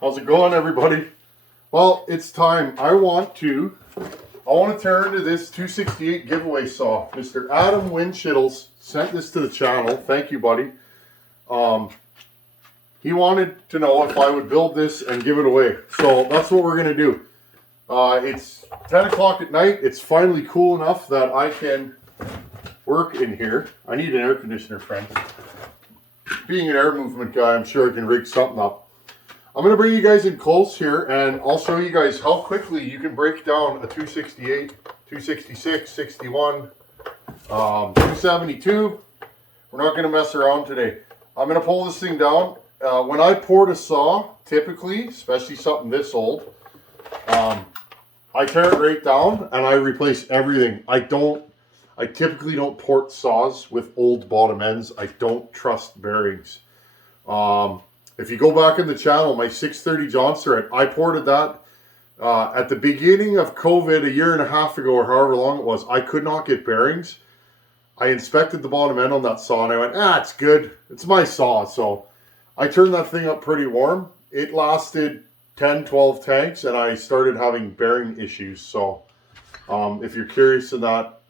How's it going, everybody? Well, it's time. I want to tear into this 268 giveaway saw. Mr. Adam Windshittles sent this to the channel. Thank you, buddy. He wanted to know if I would build this and give it away. So that's what we're going to do. It's 10 o'clock at night. It's finally cool enough that I can work in here. I need an air conditioner, friends. Being an air movement guy, I'm sure I can rig something up. I'm going to bring you guys in close here, and I'll show you guys how quickly you can break down a 268, 266, 61, 272. We're not going to mess around today. I'm going to pull this thing down. When I port a saw, typically, especially something this old, I tear it right down and I replace everything. I typically don't port saws with old bottom ends. I don't trust bearings. If you go back in the channel, my 630 John thread, I ported that at the beginning of COVID a year and a half ago, or however long it was. I could not get bearings. I inspected the bottom end on that saw and I went, it's good. It's my saw. So I turned that thing up pretty warm. It lasted 10, 12 tanks and I started having bearing issues. So if you're curious in that,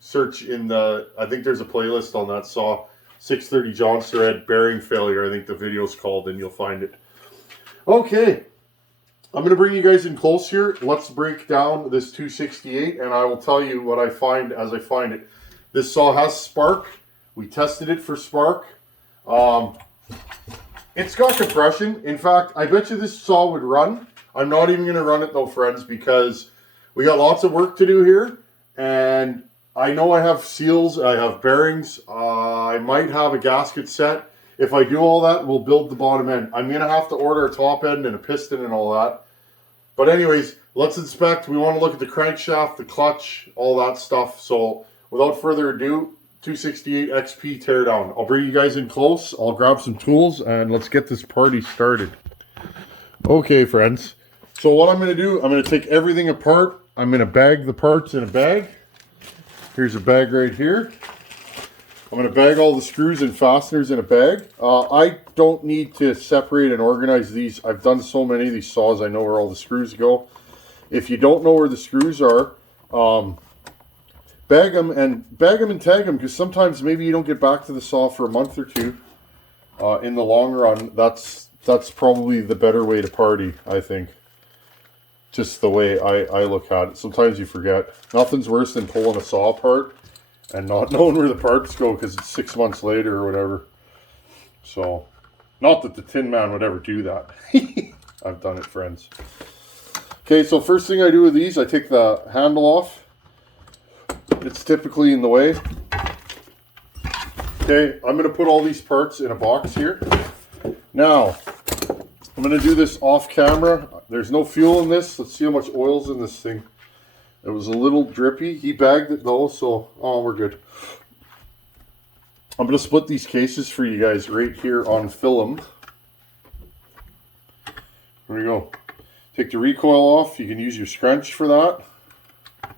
search in the, I think there's a playlist on that saw. 630 John thread bearing failure, I think the video's called, and you'll find it. Okay, I'm going to bring you guys in close here. Let's break down this 268 and I will tell you what I find as I find it. This saw has spark. We tested it for spark. It's got compression. In fact, I bet you this saw would run. I'm not even going to run it though, friends, because we got lots of work to do here, and I know I have seals, I have bearings, I might have a gasket set. If I do all that, we'll build the bottom end. I'm going to have to order a top end and a piston and all that. But anyways, let's inspect. We want to look at the crankshaft, the clutch, all that stuff. So without further ado, 268 XP teardown. I'll bring you guys in close. I'll grab some tools and let's get this party started. Okay, friends. So what I'm going to do, I'm going to take everything apart. I'm going to bag the parts in a bag. Here's a bag right here. I'm going to bag all the screws and fasteners in a bag. I don't need to separate and organize these. I've done so many of these saws, I know where all the screws go. If you don't know where the screws are, bag them and tag them, because sometimes maybe you don't get back to the saw for a month or two. In the long run, that's probably the better way to party, I think. Just the way I look at it. Sometimes you forget. Nothing's worse than pulling a saw apart and not knowing where the parts go because it's 6 months later or whatever. So, not that the Tin Man would ever do that. I've done it, friends. Okay, so first thing I do with these, I take the handle off. It's typically in the way. Okay, I'm going to put all these parts in a box here. Now, I'm going to do this off camera. There's no fuel in this. Let's see how much oil's in this thing. It was a little drippy. He bagged it though, so we're good. I'm going to split these cases for you guys right here on film. There we go. Take the recoil off. You can use your scrunch for that. I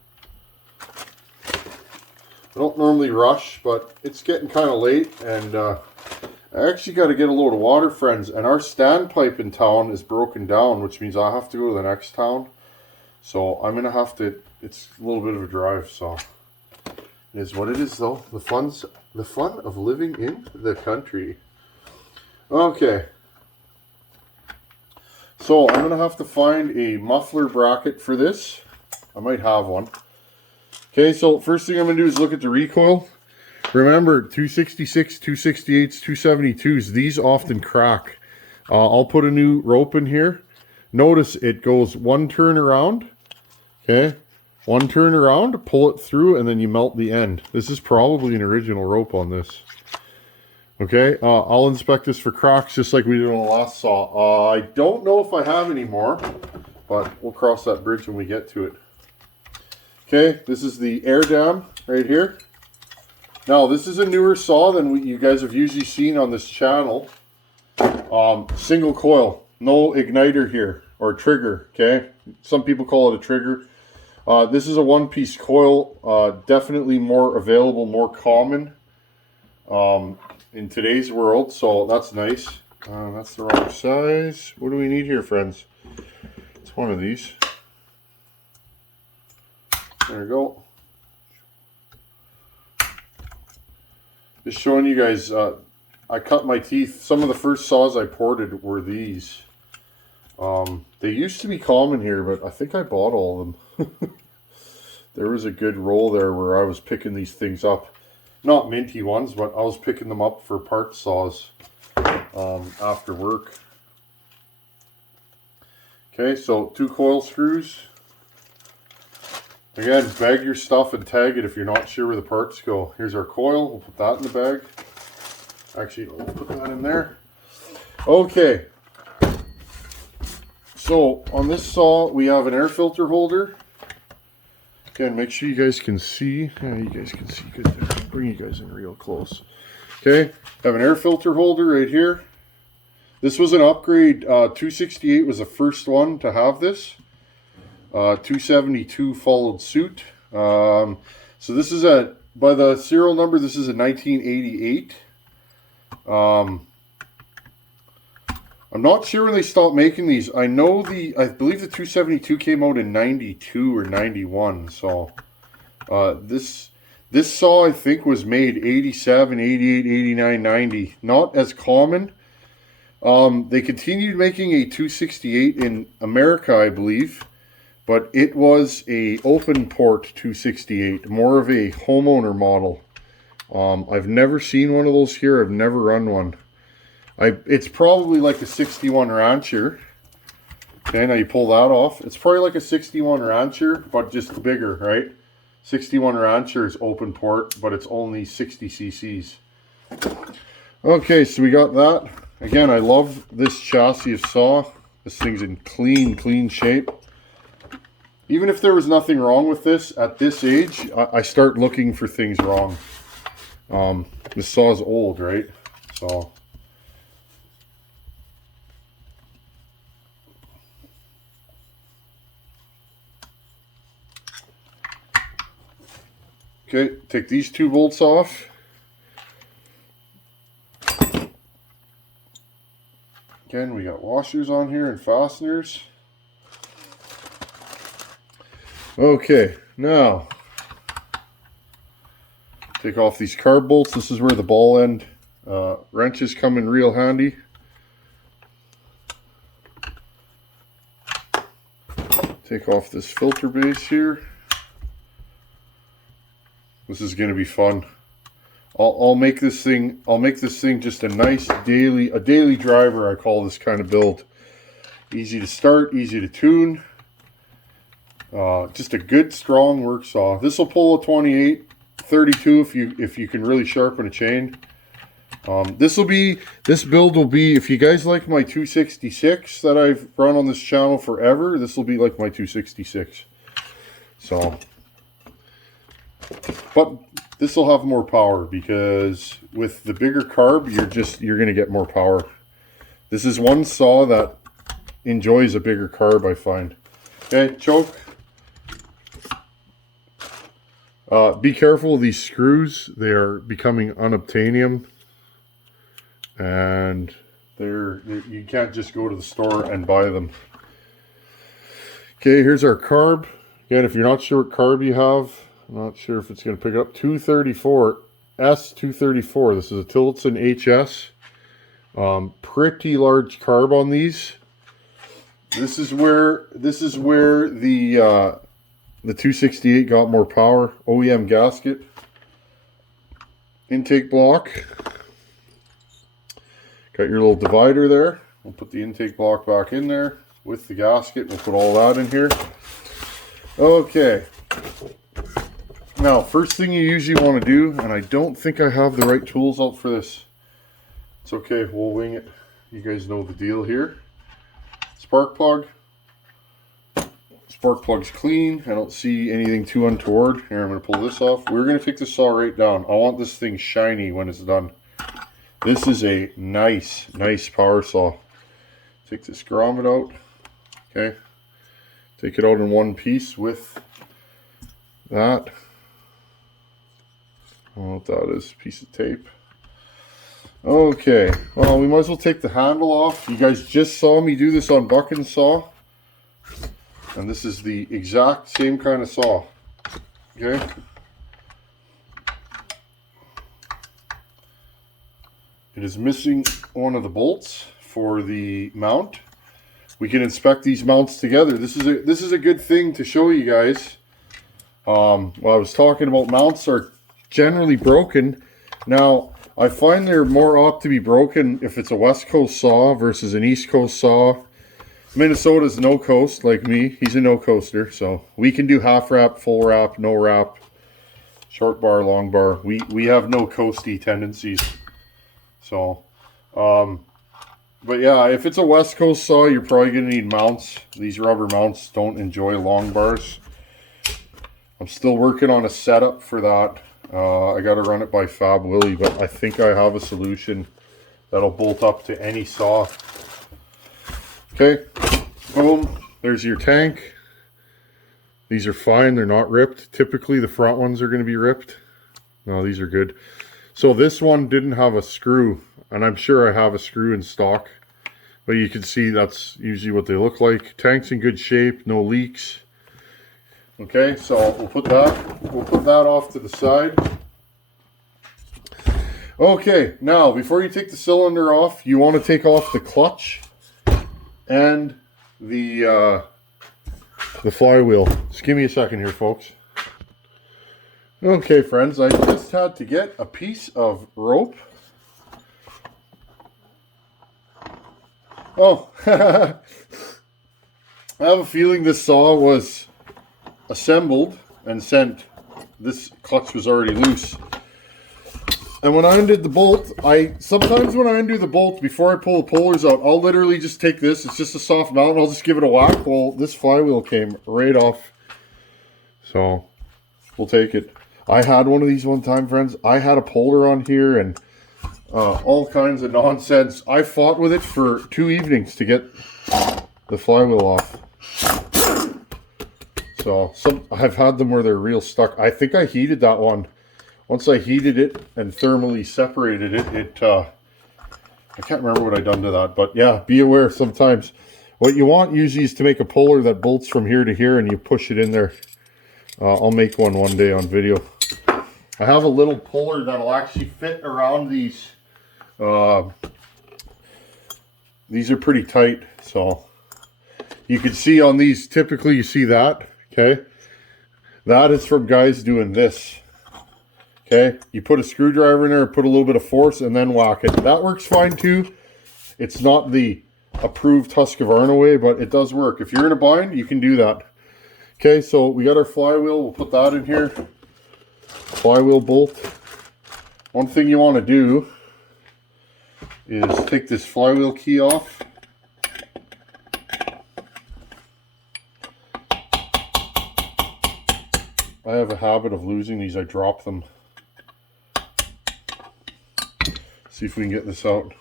don't normally rush, but it's getting kind of late, and I actually got to get a load of water, friends, and our standpipe in town is broken down, which means I have to go to the next town. So I'm going to have to, it's a little bit of a drive, so it is what it is though. The fun of living in the country. Okay. So I'm going to have to find a muffler bracket for this. I might have one. Okay, so first thing I'm going to do is look at the recoil. Remember, 266, 268s, 272s, these often crack. I'll put a new rope in here. Notice it goes one turn around. Okay, one turn around, pull it through, and then you melt the end. This is probably an original rope on this. Okay, I'll inspect this for cracks just like we did on the last saw. I don't know if I have any more, but we'll cross that bridge when we get to it. Okay, this is the air dam right here. Now, this is a newer saw than you guys have usually seen on this channel. Single coil, no igniter here, or trigger, okay? Some people call it a trigger. This is a one-piece coil, definitely more available, more common in today's world, so that's nice. That's the wrong size. What do we need here, friends? It's one of these. There we go. Just showing you guys, I cut my teeth. Some of the first saws I ported were these. They used to be common here, but I think I bought all of them. There was a good roll there where I was picking these things up. Not minty ones, but I was picking them up for part saws after work. Okay, so 2 coil screws. Again, bag your stuff and tag it if you're not sure where the parts go. Here's our coil. We'll put that in the bag. Actually, we'll put that in there. Okay. So, on this saw, we have an air filter holder. Again, make sure you guys can see. Yeah, you guys can see good there. Bring you guys in real close. Okay, have an air filter holder right here. This was an upgrade. 268 was the first one to have this. 272 followed suit. So this is by the serial number, this is a 1988. I'm not sure when they stopped making these. I believe the 272 came out in 92 or 91. So this saw I think was made 87, 88, 89, 90. Not as common. They continued making a 268 in America, I believe. But it was a open port 268, more of a homeowner model. I've never seen one of those here. I've never run one. It's probably like a 61 Rancher. Okay, now you pull that off. It's probably like a 61 Rancher, but just bigger, right? 61 Rancher is open port, but it's only 60 cc's. Okay, so we got that. Again, I love this chassis of saw. This thing's in clean shape. Even if there was nothing wrong with this, at this age, I start looking for things wrong. This saw's old, right? So. Okay, take these 2 bolts off. Again, we got washers on here and fasteners. Okay, now take off these carb bolts. This is where the ball end wrenches come in real handy. Take off this filter base here. This is going to be fun. I'll make this thing just a nice daily driver. I call this kind of build. Easy to start, easy to tune. Just a good strong work saw. This will pull a 28, 32 if you can really sharpen a chain. This build will be, if you guys like my 266 that I've run on this channel forever, this will be like my 266. So, but this will have more power because with the bigger carb, you're going to get more power. This is one saw that enjoys a bigger carb, I find. Okay, choke. Be careful of these screws. They are becoming unobtainium. And you can't just go to the store and buy them. Okay, here's our carb. Again, if you're not sure what carb you have, I'm not sure if it's going to pick it up. 234, S234. This is a Tillotson HS. Pretty large carb on these. This is where the 268 got more power. OEM gasket. Intake block. Got your little divider there. We'll put the intake block back in there with the gasket. We'll put all that in here. Okay. Now, first thing you usually want to do, and I don't think I have the right tools out for this. It's okay, we'll wing it. You guys know the deal here. Spark plug. Spark plug's clean. I don't see anything too untoward. Here, I'm going to pull this off. We're going to take the saw right down. I want this thing shiny when it's done. This is a nice power saw. Take this grommet out. Okay. Take it out in one piece with that. I don't know what that is. Piece of tape. Okay, well, we might as well take the handle off. You guys just saw me do this on buck and saw. And this is the exact same kind of saw. Okay. It is missing one of the bolts for the mount. We can inspect these mounts together. This is a good thing to show you guys. Well, I was talking about mounts are generally broken. Now, I find they're more apt to be broken if it's a West Coast saw versus an East Coast saw. Minnesota's no coast like me. He's a no coaster, so we can do half wrap, full wrap, no wrap, short bar, long bar. We have no coasty tendencies. So, but yeah, if it's a West Coast saw, you're probably gonna need mounts. These rubber mounts don't enjoy long bars. I'm still working on a setup for that. I got to run it by Fab Willie, but I think I have a solution that'll bolt up to any saw. Okay, boom, there's your tank. These are fine, they're not ripped. Typically the front ones are going to be ripped. No, these are good. So this one didn't have a screw, and I'm sure I have a screw in stock. But you can see that's usually what they look like. Tank's in good shape, no leaks. Okay, so we'll put that off to the side. Okay, now before you take the cylinder off, you want to take off the clutch and the flywheel. Just give me a second here, folks. Okay, friends, I just had to get a piece of rope. Oh, I have a feeling this saw was assembled and sent. This clutch was already loose. And when I undid the bolt, sometimes when I undo the bolt before I pull the pullers out, I'll literally just take this. It's just a soft mount, and I'll just give it a whack. Well, this flywheel came right off. So, we'll take it. I had one of these one time, friends. I had a puller on here and all kinds of nonsense. I fought with it for 2 evenings to get the flywheel off. So I've had them where they're real stuck. I think I heated that one. Once I heated it and thermally separated it, I can't remember what I done to that. But yeah, be aware sometimes. What you want usually is to make a puller that bolts from here to here and you push it in there. I'll make one day on video. I have a little puller that'll actually fit around these. These are pretty tight, so you can see on these, typically you see that. Okay, that is from guys doing this. Okay, you put a screwdriver in there, put a little bit of force, and then whack it. That works fine too. It's not the approved Husqvarna way, but it does work. If you're in a bind, you can do that. Okay, so we got our flywheel. We'll put that in here. Flywheel bolt. One thing you want to do is take this flywheel key off. I have a habit of losing these. I drop them. See if we can get this out.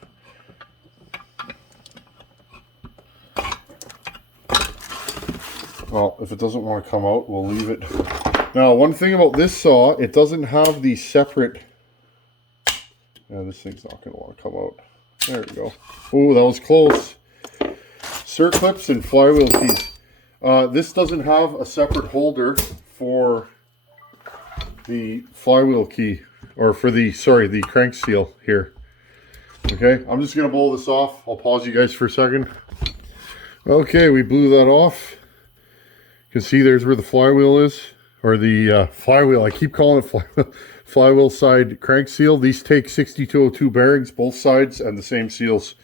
Well, if it doesn't want to come out, we'll leave it. Now, one thing about this saw, it doesn't have the separate... Yeah, this thing's not going to want to come out. There we go. Oh, that was close. Circlips and flywheel keys. This doesn't have a separate holder for the flywheel key, or for the, sorry, the crank seal here. Okay, I'm just going to blow this off. I'll pause you guys for a second. Okay, we blew that off. You can see there's where the flywheel is, or the flywheel. I keep calling it flywheel side crank seal. These take 6202 bearings, both sides, and the same seals.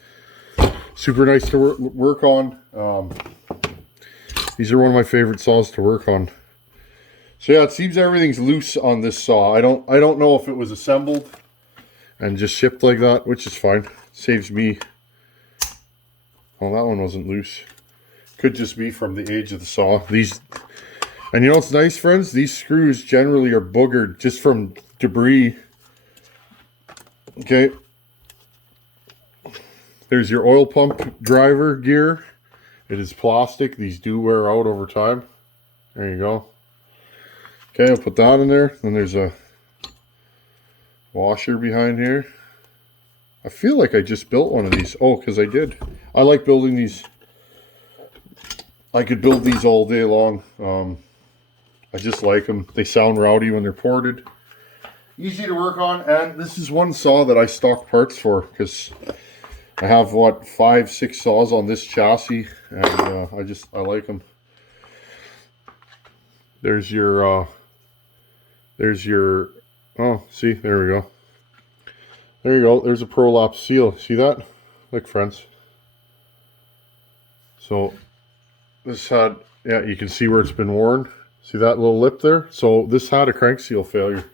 Super nice to work on. These are one of my favorite saws to work on. So yeah, it seems everything's loose on this saw. I don't know if it was assembled and just shipped like that, which is fine. Saves me. Oh, that one wasn't loose. Could just be from the age of the saw. These, and you know what's nice, friends? These screws generally are boogered just from debris. Okay. There's your oil pump driver gear. It is plastic. These do wear out over time. There you go. Okay, I'll put that in there. Then there's a washer behind here. I feel like I just built one of these. Oh, because I did. I like building these. I could build these all day long. I just like them. They sound rowdy when they're ported. Easy to work on, and this is one saw that I stock parts for because I have, what, 5, 6 saws on this chassis, and I like them. There's your, oh, see, there we go. There you go, there's a prolapse seal. See that? Look, friends. So, this had, yeah, you can see where it's been worn. See that little lip there? So, this had a crank seal failure.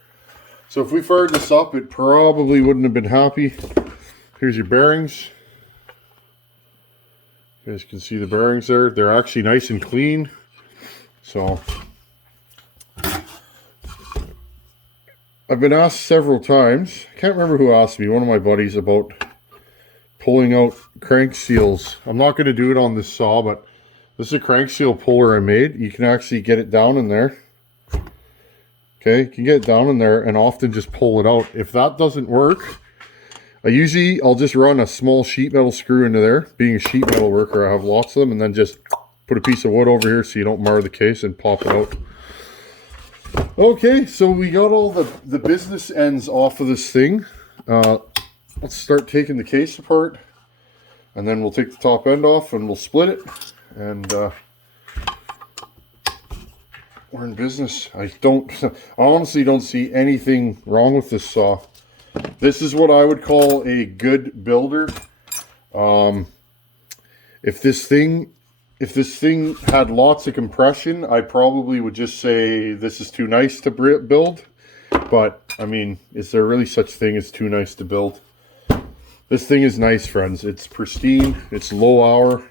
So, if we fired this up, it probably wouldn't have been happy. Here's your bearings. You guys can see the bearings there. They're actually nice and clean. So, I've been asked several times. I can't remember who asked me. One of my buddies about pulling out crank seals. I'm not going to do it on this saw, but this is a crank seal puller I made. You can actually get it down in there. Okay, you can get it down in there and often just pull it out. If that doesn't work, I'll just run a small sheet metal screw into there. Being a sheet metal worker, I have lots of them, and then just put a piece of wood over here so you don't mar the case and pop it out. Okay, so we got all the business ends off of this thing. Let's start taking the case apart, and then we'll take the top end off and we'll split it, and we're in business. I honestly don't see anything wrong with this saw. This is what I would call a good builder. If this thing had lots of compression, I probably would just say this is too nice to build. But, I mean, is there really such thing as too nice to build? This thing is nice, friends. It's pristine. It's low hour.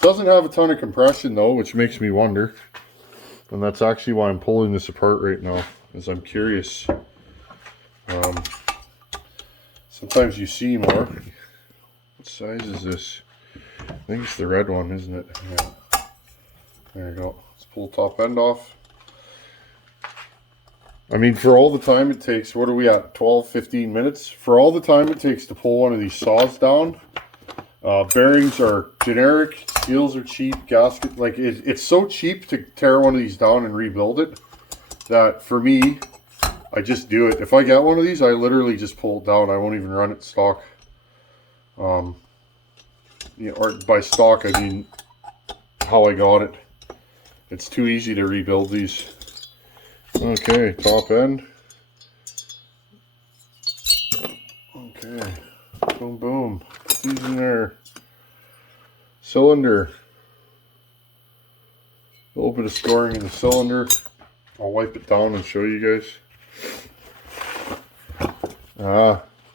Doesn't have a ton of compression, though, which makes me wonder. And that's actually why I'm pulling this apart right now, is I'm curious. Sometimes you see more. What size is this? I think it's the red one, isn't it? Yeah. There you go. Let's pull the top end off. I mean, for all the time it takes, what are we at? 12, 15 minutes? For all the time it takes to pull one of these saws down, bearings are generic, seals are cheap, gasket, like it's so cheap to tear one of these down and rebuild it that for me, I just do it. If I get one of these, I literally just pull it down. I won't even run it stock. You know, or by stock, I mean how I got it. It's too easy to rebuild these. Okay, top end. Okay, boom, boom. Put these in there. Cylinder. A little bit of scoring in the cylinder. I'll wipe it down and show you guys.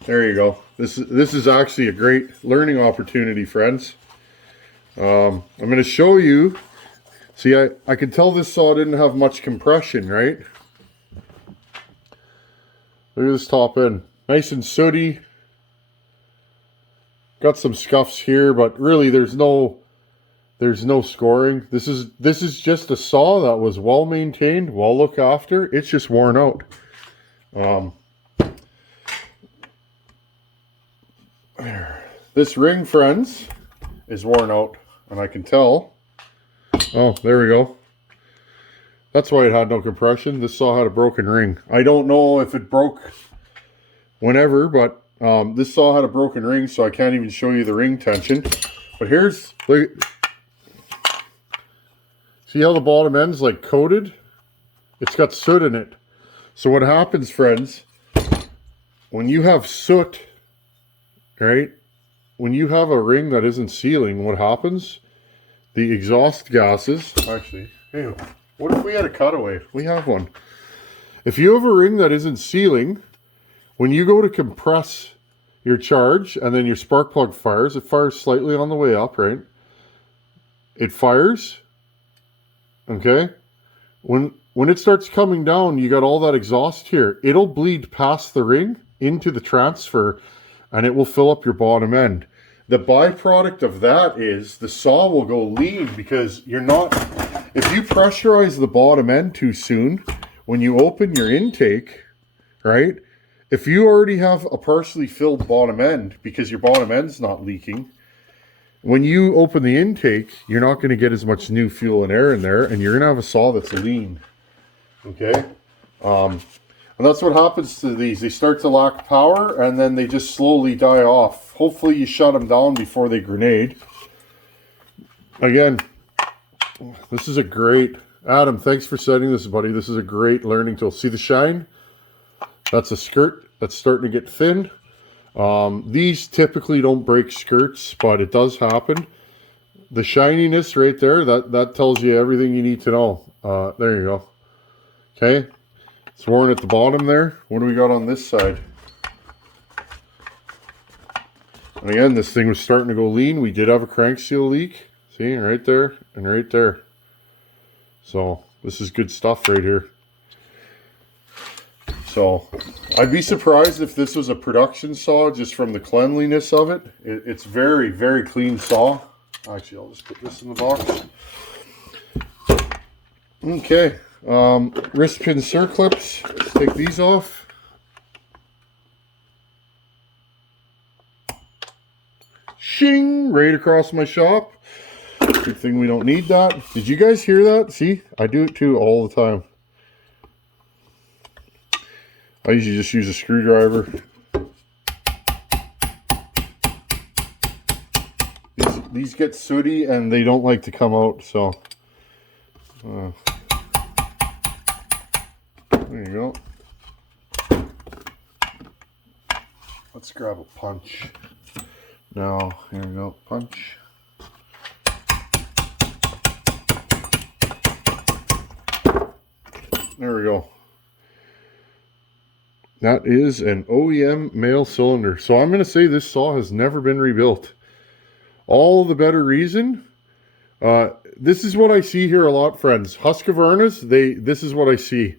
There you go. This is actually a great learning opportunity, friends. I'm going to show you. See, I could tell this saw didn't have much compression, right? Look at this top end. Nice and sooty. Got some scuffs here, but really there's no scoring. This is just a saw that was well maintained, well looked after. It's just worn out. This ring, friends, is worn out, and I can tell. Oh, there we go. That's why it had no compression. This saw had a broken ring. I don't know if it broke whenever, but this saw had a broken ring, so I can't even show you the ring tension. But here's, look, see how the bottom end's like coated? It's got soot in it. So what happens, friends, when you have soot, right? When you have a ring that isn't sealing, what happens? The exhaust gases, actually, hey, what if we had a cutaway? We have one. If you have a ring that isn't sealing, when you go to compress your charge and then your spark plug fires, it fires slightly on the way up, right? It fires, okay? When it starts coming down, you got all that exhaust here. It'll bleed past the ring into the transfer, and it will fill up your bottom end. The byproduct of that is the saw will go lean because you're not, if you pressurize the bottom end too soon, when you open your intake, right, if you already have a partially filled bottom end because your bottom end's not leaking, when you open the intake, you're not going to get as much new fuel and air in there, and you're going to have a saw that's lean. Okay? And that's what happens to these. They start to lack power, and then they just slowly die off. Hopefully you shut them down before they grenade. Again, this is a great... Adam, thanks for setting this, buddy. This is a great learning tool. See the shine? That's a skirt that's starting to get thin. These typically don't break skirts, but it does happen. The shininess right there, that tells you everything you need to know. There you go. Okay. It's worn at the bottom there. What do we got on this side? And again, this thing was starting to go lean. We did have a crank seal leak. See, right there and right there. So, this is good stuff right here. So, I'd be surprised if this was a production saw just from the cleanliness of it. It's very, very clean saw. Actually, I'll just put this in the box. Okay. Wrist pin circlips. Let's take these off. Shing! Right across my shop. Good thing we don't need that. Did you guys hear that? See? I do it too all the time. I usually just use a screwdriver. These get sooty and they don't like to come out, so... there you go. Let's grab a punch. Now, here we go, punch. There we go. That is an OEM male cylinder. So I'm going to say this saw has never been rebuilt. All the better reason. This is what I see here a lot, friends. Husqvarnas, this is what I see.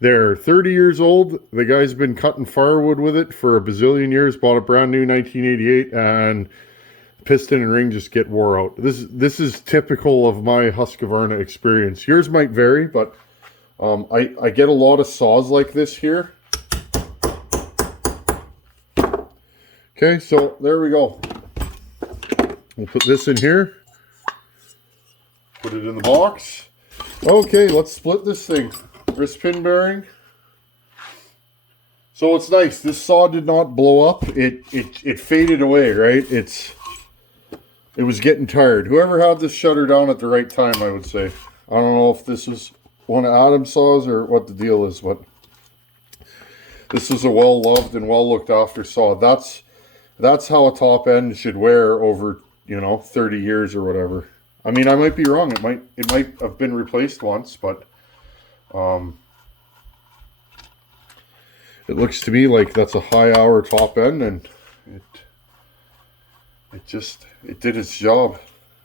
They're 30 years old. The guy's been cutting firewood with it for a bazillion years. Bought a brand new 1988, and piston and ring just get wore out. This is typical of my Husqvarna experience. Yours might vary, but I get a lot of saws like this here. Okay, so there we go. We'll put this in here. Put it in the box. Okay, let's split this thing. Wrist pin bearing. So it's nice. This saw did not blow up. It faded away, right? It was getting tired. Whoever had this shutter down at the right time, I would say. I don't know if this is one of Adam's saws or what the deal is, but this is a well-loved and well-looked-after saw. That's how a top end should wear over, 30 years or whatever. I mean, I might be wrong. It might have been replaced once, but it looks to me like that's a high-hour top end, and it did its job.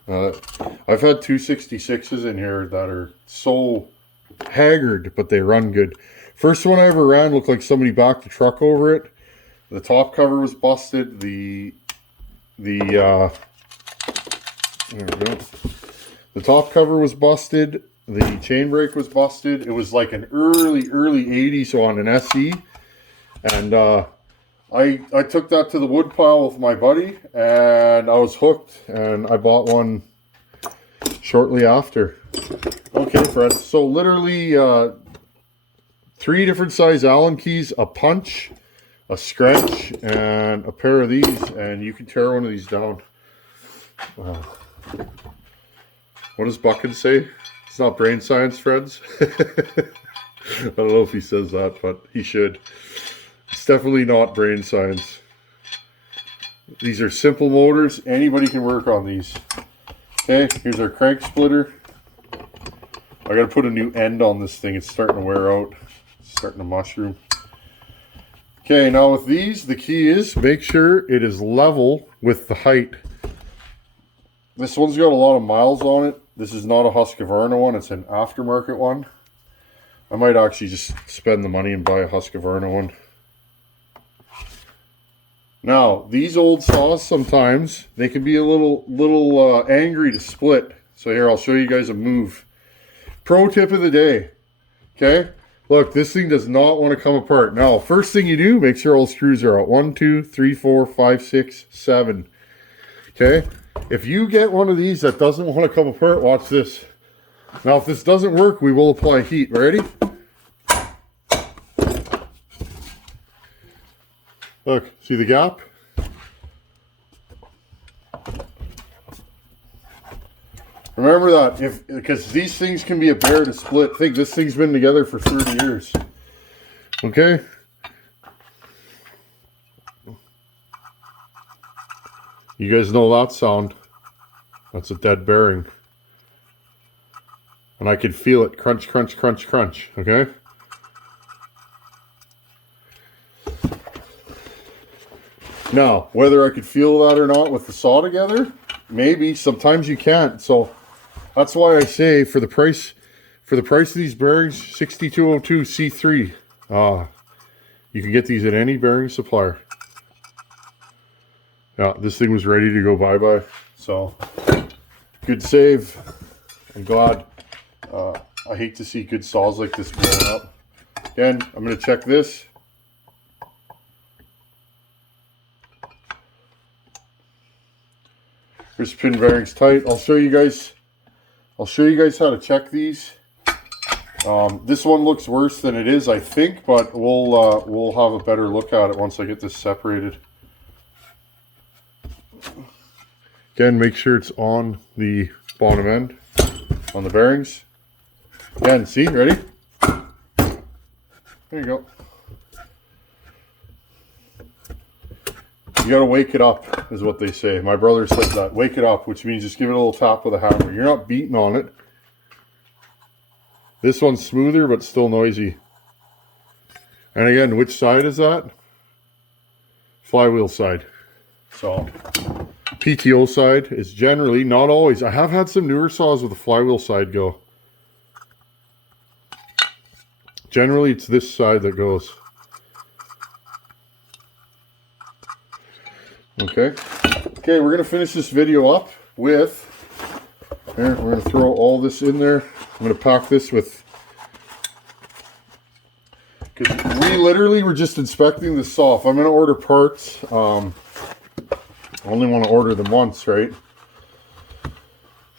I've had 266s in here that are so haggard, but they run good. First one I ever ran looked like somebody backed a truck over it. The top cover was busted. The top cover was busted. The chain brake was busted. It was like an early 80s on an SE. And I took that to the wood pile with my buddy, and I was hooked, and I bought one shortly after. Okay, friends. So literally 3 different size Allen keys, a punch, a scratch, and a pair of these, and you can tear one of these down. Wow. What does Buckin say? It's not brain science, friends. I don't know if he says that, but he should. It's definitely not brain science. These are simple motors. Anybody can work on these. Okay, here's our crank splitter. I gotta put a new end on this thing. It's starting to wear out. It's starting to mushroom. Okay, now with these, the key is make sure it is level with the height. This one's got a lot of miles on it. This is not a Husqvarna one. It's an aftermarket one. I might actually just spend the money and buy a Husqvarna one. Now, these old saws sometimes, they can be a little angry to split. So here, I'll show you guys a move. Pro tip of the day. Okay? Look, this thing does not want to come apart. Now, first thing you do, make sure all the screws are out. 1, 2, 3, 4, 5, 6, 7. Okay? If you get one of these that doesn't want to come apart, watch this. Now, if this doesn't work, we will apply heat. Ready? Look, see the gap? Remember that, because these things can be a bear to split. Think this thing's been together for 30 years. Okay? You guys know that sound. That's a dead bearing. And I can feel it crunch, crunch, crunch, crunch. Okay? Now, whether I could feel that or not with the saw together, maybe. Sometimes you can't. So that's why I say for the price of these bearings, 6202 C3, you can get these at any bearing supplier. Yeah, this thing was ready to go bye-bye. So good save. I'm glad. I hate to see good saws like this blowing up. Again, I'm going to check this. Here's pin bearings tight. I'll show you guys how to check these. This one looks worse than it is, I think, but we'll have a better look at it once I get this separated. Again, make sure it's on the bottom end, on the bearings. Again, see, ready? There you go. You gotta wake it up, is what they say. My brother said that. Wake it up, which means just give it a little tap with a hammer. You're not beating on it. This one's smoother, but still noisy. And again, which side is that? Flywheel side. So, PTO side is generally, not always. I have had some newer saws with the flywheel side go. Generally, it's this side that goes. Okay, we're going to finish this video up with, here, we're going to throw all this in there. I'm going to pack this with, because we literally were just inspecting the saw. If I'm going to order parts, I only want to order them once, right?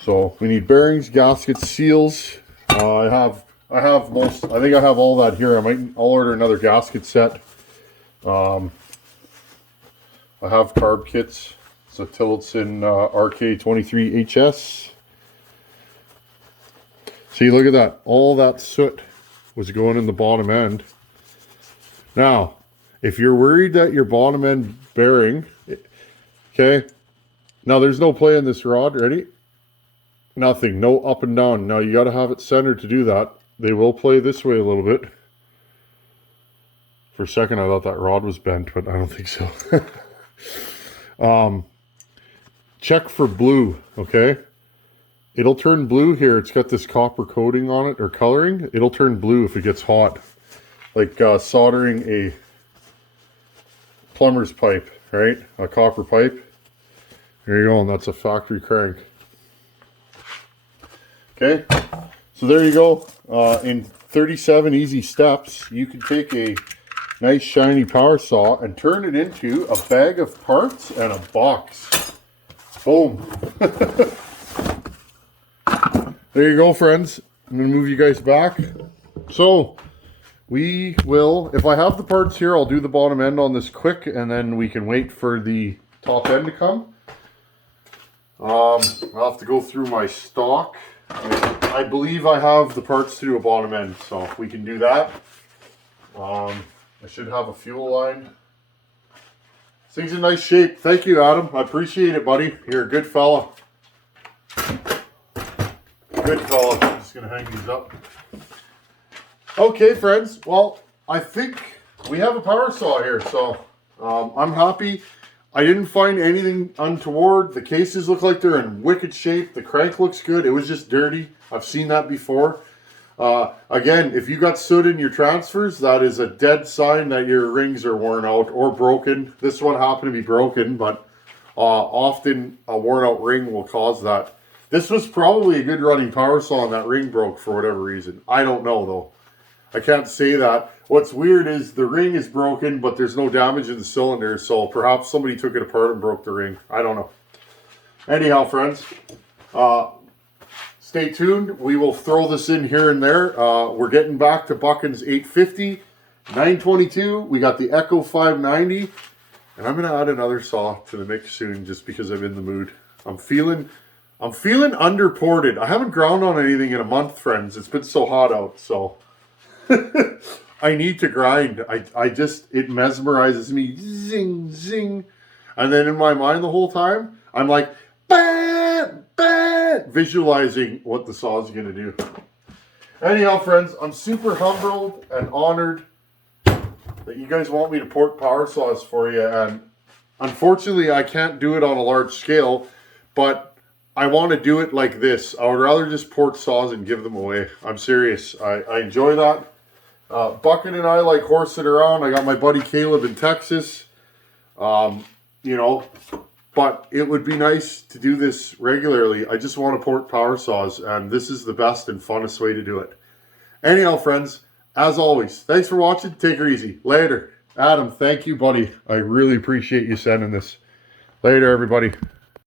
So we need bearings, gaskets, seals. I think I have all that here. I'll order another gasket set. I have carb kits. It's a Tillotson RK23HS. See, look at that. All that soot was going in the bottom end. Now, if you're worried that your bottom end bearing, okay, now there's no play in this rod. Ready? Nothing. No up and down. Now, you got to have it centered to do that. They will play this way a little bit. For a second, I thought that rod was bent, but I don't think so. Check for blue, okay? It'll turn blue here. It's got this copper coating on it, or coloring. It'll turn blue if it gets hot. Like soldering a plumber's pipe, right? A copper pipe. There you go, and that's a factory crank. Okay, so there you go. In 37 easy steps, you can take a nice shiny power saw and turn it into a bag of parts and a box. Boom. There you go, friends. I'm going to move you guys back. So we will, if I have the parts here, I'll do the bottom end on this quick, and then we can wait for the top end to come. I'll have to go through my stock. I believe I have the parts to do a bottom end, so we can do that. I should have a fuel line. This thing's in nice shape. Thank you, Adam. I appreciate it, buddy. You're a good fella. Good fella. I'm just going to hang these up. Okay, friends. Well, I think we have a power saw here, so I'm happy. I didn't find anything untoward. The cases look like they're in wicked shape. The crank looks good. It was just dirty. I've seen that before. Again, if you got soot in your transfers, that is a dead sign that your rings are worn out or broken. This one happened to be broken, but often a worn out ring will cause that. This was probably a good running power saw and that ring broke for whatever reason. I don't know I can't say that. What's weird is the ring is broken, but there's no damage in the cylinder, so perhaps somebody took it apart and broke the ring. I don't know. Anyhow, friends, stay tuned. We will throw this in here and there. We're getting back to Buchan's 850, 922. We got the Echo 590, and I'm going to add another saw to the mix soon just because I'm in the mood. I'm feeling underported. I haven't ground on anything in a month, friends. It's been so hot out, so I need to grind. It mesmerizes me. Zing, zing. And then in my mind the whole time, I'm like, bah, bah, visualizing what the saw is going to do. Anyhow, friends, I'm super humbled and honored that you guys want me to port power saws for you. And unfortunately, I can't do it on a large scale, but I want to do it like this. I would rather just port saws and give them away. I'm serious. I enjoy that. Buchan and I like horsing around. I got my buddy Caleb in Texas. You know, but it would be nice to do this regularly. I just want to port power saws, and this is the best and funnest way to do it. Anyhow, friends, as always, thanks for watching. Take her easy. Later. Adam, thank you, buddy. I really appreciate you sending this. Later, everybody.